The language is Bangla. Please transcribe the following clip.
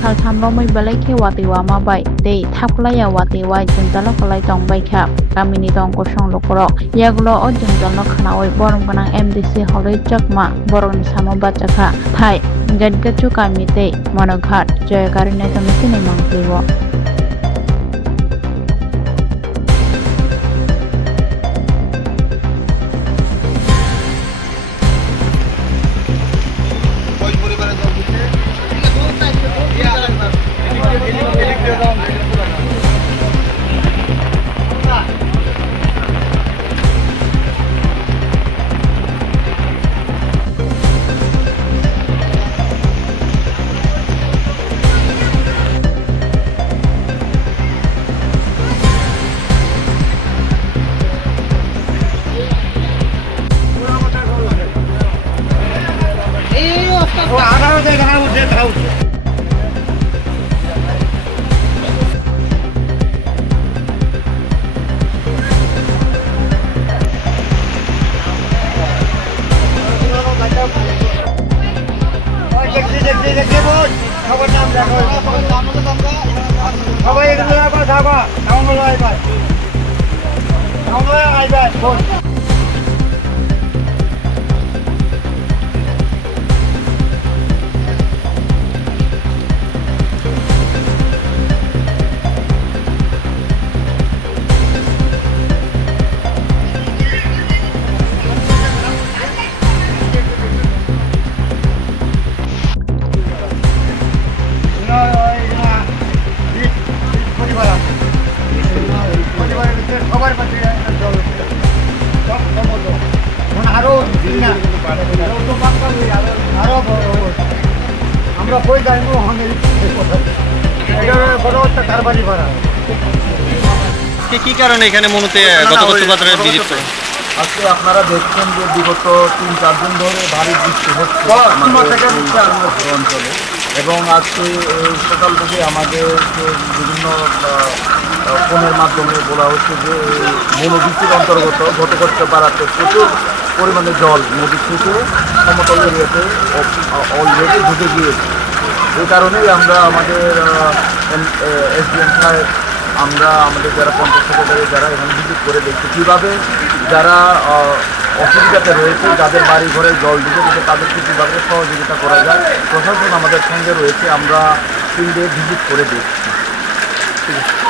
saltham romoi belai khe watiwa mabai tei thaplaya watiwa jungjalo kolai tongbai kha kamini tong kosong lokorok yagulo o jungjalo khanaoi borong banang MDC holoi chakma borokni samo bachakha thai gadgachu kami tei monoghat joyakari netamikini mangpliwo আমরা কই যাইবো ওখানে এটা বড় একটা কারবারি ভাড়া কি কারণে এখানে মূলত গত বছর ভিজিট করে আজকে আপনারা দেখছেন যে বিগত 3-4 দিন ধরে ভারী বৃষ্টি হচ্ছে আমাদের অঞ্চলে এবং আজকে সকাল থেকে আমাদের বিভিন্ন ফোনের মাধ্যমে বলা হচ্ছে যে মনোবৃষ্টির অন্তর্গত ঘটকচ্ছে পাড়াতে প্রচুর পরিমাণে জল নদী থেকে সমতল এরিয়াতে অলরেডি ঢুকে গিয়েছে এই কারণেই আমরা আমাদের এসডিএম সাহেব আমরা আমাদের যারা পঞ্চায়েত সেক্রেটারি যারা এখানে ভিজিট করে দেখছি কীভাবে যারা অসুবিধাতে রয়েছে যাদের বাড়ি ঘরে জল ঢুকে দিতে তাদেরকে কীভাবে সহযোগিতা করা যায় প্রশাসন আমাদের সঙ্গে রয়েছে আমরা 3 ডে ভিজিট করে দেখছি ঠিক আছে।